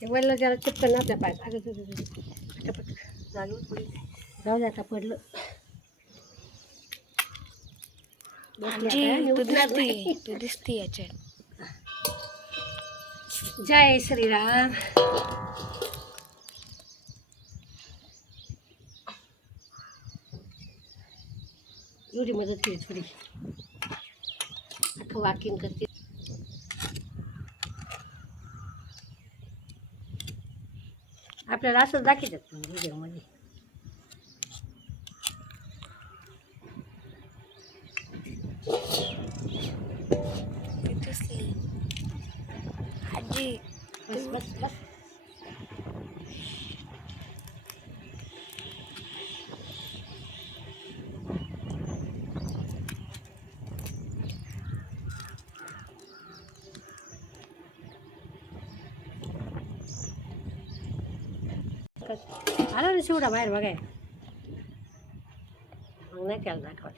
ते वळलं जरा चिपकन आपल्या पाय अगं पटपट जाऊ जाऊ दे आता पडलं तू दिसते याच्यात. जय श्रीराम. एवढी मदत केली थोडी अख्खं वाकिंग करते. आपल्याला असं दाखवतात व्हिडिओमध्ये. आजी बस बस बस. आला ना शिवडा बाहेर बघाय. मग नाही त्याला दाखवत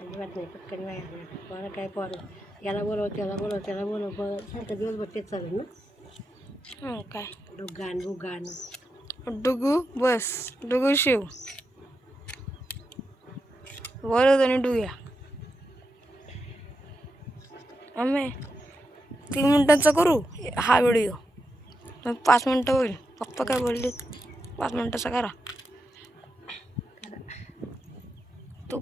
अजिबात नाही. पटकन बाहेर बरं काय पोरं याला बोलव त्याला बोलव त्याला बोलव सारखं दिवसभर तेच चालू ना. काय डुगान बुगान डुगू बस डुगू शिव वरद आणि डुया. आम्ही 3 मिनिटांचा करू हा व्हिडिओ. मग 5 मिनिटं होईल. पप्पा काय बोलले 5 मिनिटाचा करा. तो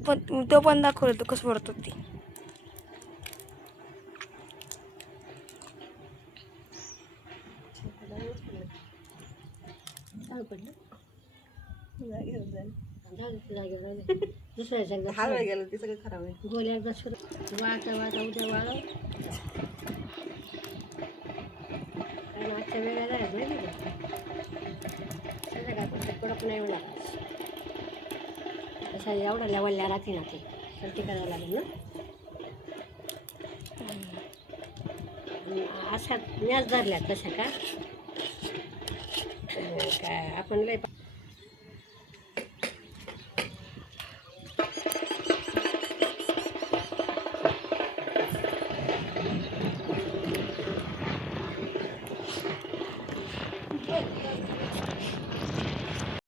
पण दाखवलं कसं पडतात ती. पडलं दुसऱ्या हलवाय गेलं ते सगळं खराब आहे. गोल्या वाटा वाटा उद्या वाळ कारण आजच्या वेळेला आहे माहिती का संध्याकाळपर्यंत कडक नाही होणार. तशा एवढा लेवलला राहते ना ते तर ते करावं लागेल ना. अशा मॅच धरल्या तशा का काय आपण लय